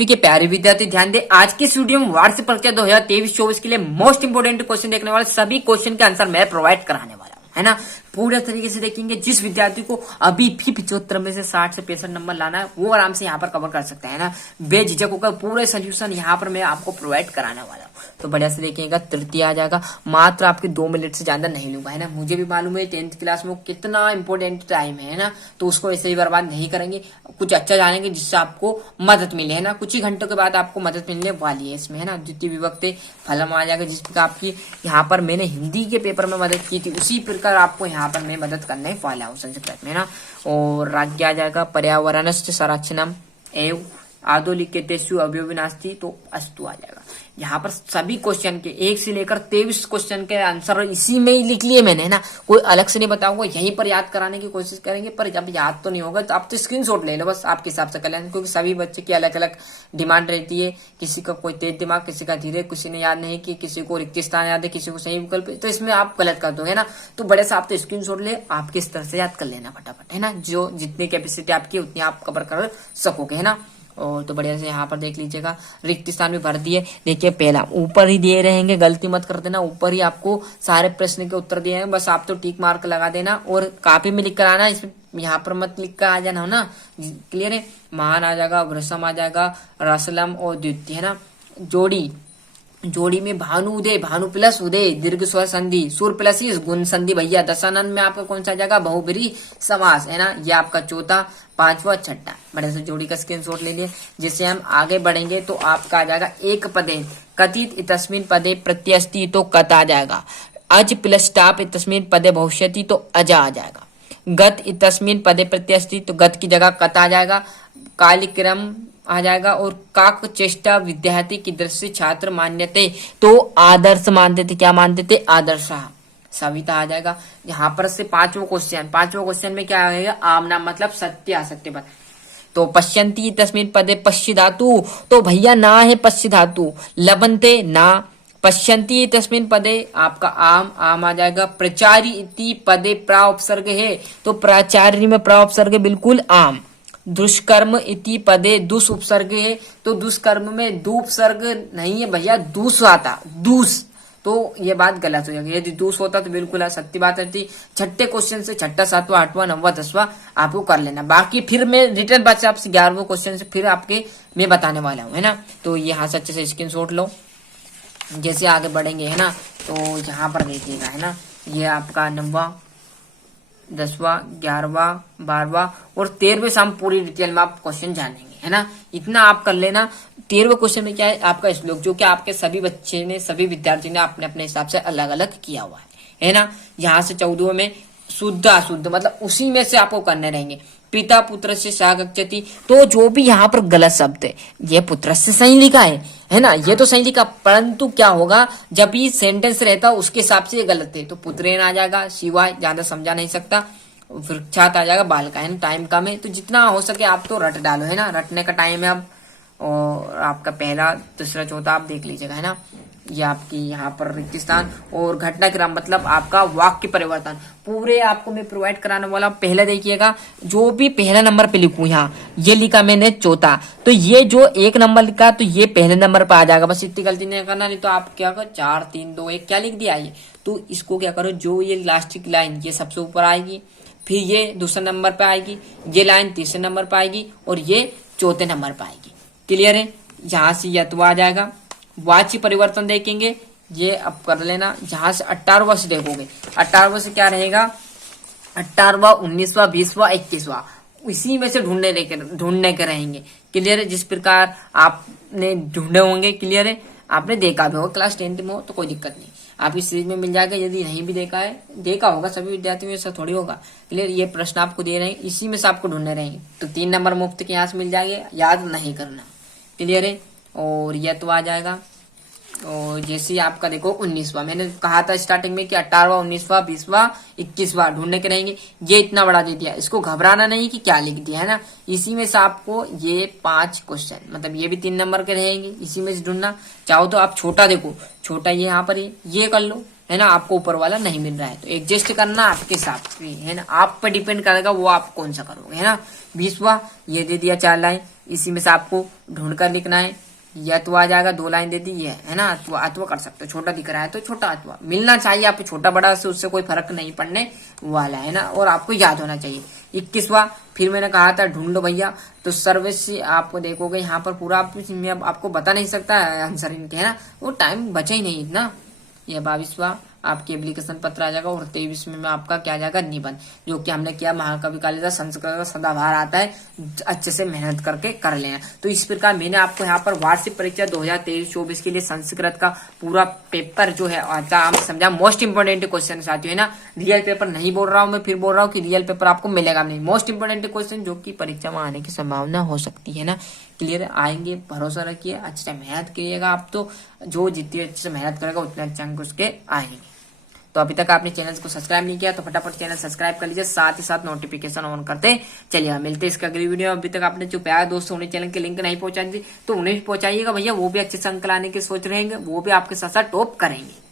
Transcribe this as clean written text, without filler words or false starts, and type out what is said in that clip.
10वीं के प्यारे विद्यार्थी ध्यान दे, आज की इस वीडियो में वार्षिक परीक्षा 2023-24 के लिए मोस्ट इंपोर्टेंट क्वेश्चन देखने वाले सभी क्वेश्चन के आंसर मैं प्रोवाइड कराने वाला हूं, है ना। पूरे तरीके से देखेंगे। जिस विद्यार्थी को अभी भी 75 में से 60 से 65 नंबर लाना है वो आराम से यहाँ पर कवर कर सकता है ना, बेझिझक होकर पूरे सोल्यूशन यहाँ पर मैं आपको प्रोवाइड कराने वाला हूँ। तो बढ़िया से देखिएगा। तृतीय आ जाएगा, मात्र आपके 2 मिनट से ज्यादा नहीं लूंगा, है ना। मुझे भी मालूम है 10th क्लास में कितना इंपॉर्टेंट टाइम है ना, तो उसको ऐसे ही बर्बाद नहीं करेंगे। कुछ अच्छा जानेंगे जिससे आपको मदद मिले, है ना। कुछ ही घंटों के बाद आपको मदद मिलने वाली है इसमें, है ना। द्वितीय विभक्ति फलम आ जाएगा, जिस प्रकार आपकी यहाँ पर मैंने हिंदी के पेपर में मदद की थी उसी प्रकार आपको यहाँ पर मैं मदद करने वाला हूँ संस्कृत में, ना। और राज्य आ जाएगा, पर्यावरणस्य संरक्षणम एवं आदो लिख्यतेषु अवयवी नास्ति, तो अस्तु आ जाएगा। यहाँ पर सभी क्वेश्चन के 1 से लेकर 23 क्वेश्चन के आंसर इसी में ही लिख लिए मैंने, ना। कोई अलग से नहीं बताऊंगा, यहीं पर याद कराने की कोशिश करेंगे। पर जब याद तो नहीं होगा तो आप तो स्क्रीनशॉट ले लो, बस आपके हिसाब से कर लेना, क्योंकि सभी बच्चे की अलग अलग डिमांड रहती है। किसी का कोई तेज दिमाग, किसी का धीरे, किसी ने याद नहीं की, किसी को रिक्त स्थान याद है, किसी को सही विकल्प, तो इसमें आप गलत कर दोगे ना। तो बड़े से आप तो स्क्रीनशॉट ले, आप किस तरह से याद कर लेना फटाफट, है ना। जो जितनी कैपेसिटी आपकी उतनी आप कवर कर सकोगे, है ना। और तो बढ़िया से यहाँ पर देख लीजिएगा, रिक्त स्थान भी भर दिए। देखिए पहला ऊपर ही दिए रहेंगे, गलती मत कर देना, ऊपर ही आपको सारे प्रश्न के उत्तर दिए हैं, बस आप तो टिक मार्क लगा देना और कॉपी में लिख कर आना, इसमें यहाँ पर मत लिख कर आ जाना, हो ना। क्लियर है। महान आ जाएगा, वृषम आ जाएगा, रसलम और द्वितीय, है ना। जोड़ी में भानु उदय, भानु प्लस उदय, दीर्घ स्वर संधि, सुर प्लस इस गुण संधि भैया। दशानंद में आपका कौन सा जगह, बहुब्रीहि समास, है ना। ये आपका चौथा, पांचवा, छठा। बड़े से जोड़ी का स्क्रीनशॉट ले लिए। जिससे हम आगे बढ़ेंगे तो आपका आ जाएगा एक पदे कथित इतस्मिन पदे प्रत्यस्ति, तो कत आ जाएगा। अज प्लस टाप इतस्मिन पदे भविष्यति, तो अजा आ जाएगा। गत इतस्मिन पदे प्रत्यस्ति, तो गत की जगह कत आ जाएगा। कालिक्रम आ जाएगा। और काक चेष्टा विद्यार्थी की दृष्टि छात्र मान्यते, तो आदर्श मानते थे। क्या मानते थे, आदर्श। सविता आ जाएगा। यहाँ पर से पांचवा क्वेश्चन में क्या आएगा, आम नाम मतलब सत्य असत्य बात। तो पश्यंती तस्मिन पदे पश्य धातु, तो भैया ना है पश्य धातु। लबंते ना, पश्यंती तस्मिन पदे आपका आम आ जाएगा। प्रचारी इति पदे प्रा उपसर्ग है, तो प्राचार्य में प्रा उपसर्ग बिल्कुल आम। दुष्कर्म इति पदे दुस उपसर्ग है, तो दुष्कर्म में दु उपसर्ग नहीं है भैया, दूस आता, दूस, तो ये बात गलत हो जाएगी। यदि दूस होता तो बिल्कुल सत्य बात रहती। छठे क्वेश्चन से छठा, सातवां, आठवां, नौवां, 10वां आपको कर लेना। बाकी फिर मैं रिटर्न बच्चे आपसे 11वें क्वेश्चन से फिर आपके मैं बताने वाला हूँ, है ना। तो यहाँ से अच्छे से स्क्रीनशॉट लो। जैसे आगे बढ़ेंगे, है ना, तो यहाँ पर देखिएगा, है ना, ये आपका 9वां, 10वां, 11वां, 12वां और 13वें से हम पूरी डिटेल में आप क्वेश्चन जानेंगे, है ना। इतना आप कर लेना। 13वें क्वेश्चन में क्या है, आपका श्लोक, जो कि आपके सभी बच्चे ने, सभी विद्यार्थी ने अपने अपने हिसाब से अलग अलग किया हुआ है ना। यहाँ से 14वें में शुद्ध अशुद्ध मतलब उसी में से आपको करने रहेंगे। पिता पुत्र से सह गच्छति, तो जो भी यहाँ पर गलत शब्द है, ये पुत्र से सही लिखा है ना, ये तो सही लिखा, परंतु क्या होगा जब ये सेंटेंस रहता उसके हिसाब से ये गलत है, तो पुत्रेन आ जाएगा। शिवाय ज्यादा समझा नहीं सकता। वृक्षात आ जाएगा, बालका, है ना। टाइम कम है तो जितना हो सके आप तो रट डालो, है ना, रटने का टाइम है अब। और आपका पहला, दूसरा, चौथा आप देख लीजिएगा, है ना। ये आपकी यहाँ पर रिक्त स्थान और घटनाक्रम मतलब आपका वाक्य परिवर्तन पूरे आपको मैं प्रोवाइड कराने वाला। पहले देखिएगा, जो भी पहला नंबर पे लिखूं, यहाँ ये लिखा मैंने चौथा, तो ये जो 1 नंबर लिखा तो ये पहले नंबर पे आ जाएगा। बस इतनी गलती नहीं करना, नहीं तो आप क्या करो 4 3 2 1 क्या लिख दिया ये, तो इसको क्या करो, जो ये लास्ट की लाइन ये सबसे ऊपर आएगी, फिर ये दूसरे नंबर पे आएगी, ये लाइन तीसरे नंबर पे आएगी और ये चौथे नंबर पे आएगी। क्लियर है। यहाँ से यत्व आ जाएगा। वाच्य परिवर्तन देखेंगे, ये अब कर लेना। जहां से 18वां से देखोगे, 18वां से क्या रहेगा, 18वां, 19वां, 20वां, 21वां, इसी में से ढूंढने के रहेंगे। क्लियर है। जिस प्रकार आपने ढूंढे होंगे, क्लियर है, आपने देखा भी होगा, क्लास 10th में हो तो कोई दिक्कत नहीं, आपकी सीरीज में मिल जाएगा। यदि नहीं भी देखा है, देखा होगा सभी विद्यार्थियों में ऐसा थोड़ी होगा। क्लियर। ये प्रश्न आपको दे रहे हैं, इसी में से आपको ढूंढने रहेंगे, तो 3 नंबर मुफ्त के यहाँ से मिल जाएंगे, याद नहीं करना। क्लियर है। और यह तो आ जाएगा। और जैसे आपका देखो 19वां, मैंने कहा था स्टार्टिंग में कि 18वां, 19वां, 20वां, 21वां ढूंढने के रहेंगे। ये इतना बड़ा दे दिया, इसको घबराना नहीं कि क्या लिख दिया, है ना। इसी में से आपको ये 5 क्वेश्चन मतलब ये भी 3 नंबर के रहेंगे, इसी में से ढूंढना। चाहो तो आप छोटा देखो, छोटा ये यहाँ पर ये कर लो, है ना, आपको ऊपर वाला नहीं मिल रहा है तो एडजस्ट करना आपके हिसाब से है ना, आप पर डिपेंड करेगा वो आप कौन सा करोगे है ना। 20वां ये दे दिया 4 लाइन, इसी में से आपको ढूंढ कर लिखना है। ये अथवा आ जाएगा, 2 लाइन दे दी है ना, अथवा कर सकते हो, छोटा दिख रहा है तो छोटा अथवा मिलना चाहिए आपको, छोटा बड़ा से उससे कोई फर्क नहीं पड़ने वाला है ना, और आपको याद होना चाहिए। 21वां फिर मैंने कहा था ढूंढ लो भैया, तो सर्विस आपको देखोगे यहाँ पर पूरा मैं आपको बता नहीं सकता आंसर इनके है ना, वो टाइम बचा ही नहीं इतना। ये 22वां आपकी एप्लीकेशन पत्र आ जाएगा, और 23वें में आपका क्या आ जाएगा निबंध, जो कि हमने किया महाकवि कालिदास संस्कृत का सदाबहार आता है, अच्छे से मेहनत करके कर लेना। तो इस प्रकार मैंने आपको यहाँ पर वार्षिक परीक्षा 2023-24 के लिए संस्कृत का पूरा पेपर जो है आता हम समझा, मोस्ट इंपोर्टेंट क्वेश्चन साथियों है ना। रियल पेपर नहीं बोल रहा हूँ मैं, फिर बोल रहा हूँ कि रियल पेपर आपको मिलेगा नहीं, मोस्ट इंपोर्टेंट क्वेश्चन जो कि परीक्षा में आने की संभावना हो सकती है ना। क्लियर आएंगे, भरोसा रखिए, अच्छे से मेहनत करिएगा आप, तो जो जितनी अच्छे से मेहनत करेगा उतने अच्छे अंक उसके आएंगे। तो अभी तक आपने चैनल को सब्सक्राइब नहीं किया तो फटाफट चैनल सब्सक्राइब कर लीजिए, साथ ही साथ नोटिफिकेशन ऑन करते चलिए। मिलते हैं इसका अगली वीडियो। अभी तक आपने जो प्यारे दोस्त उन्हें चैनल के लिंक नहीं पहुंचाई थी तो उन्हें भी पहुंचाइएगा भैया, वो भी अच्छे से अंक लाने की सोच रहे हैं, वो भी आपके साथ साथ टॉप करेंगे।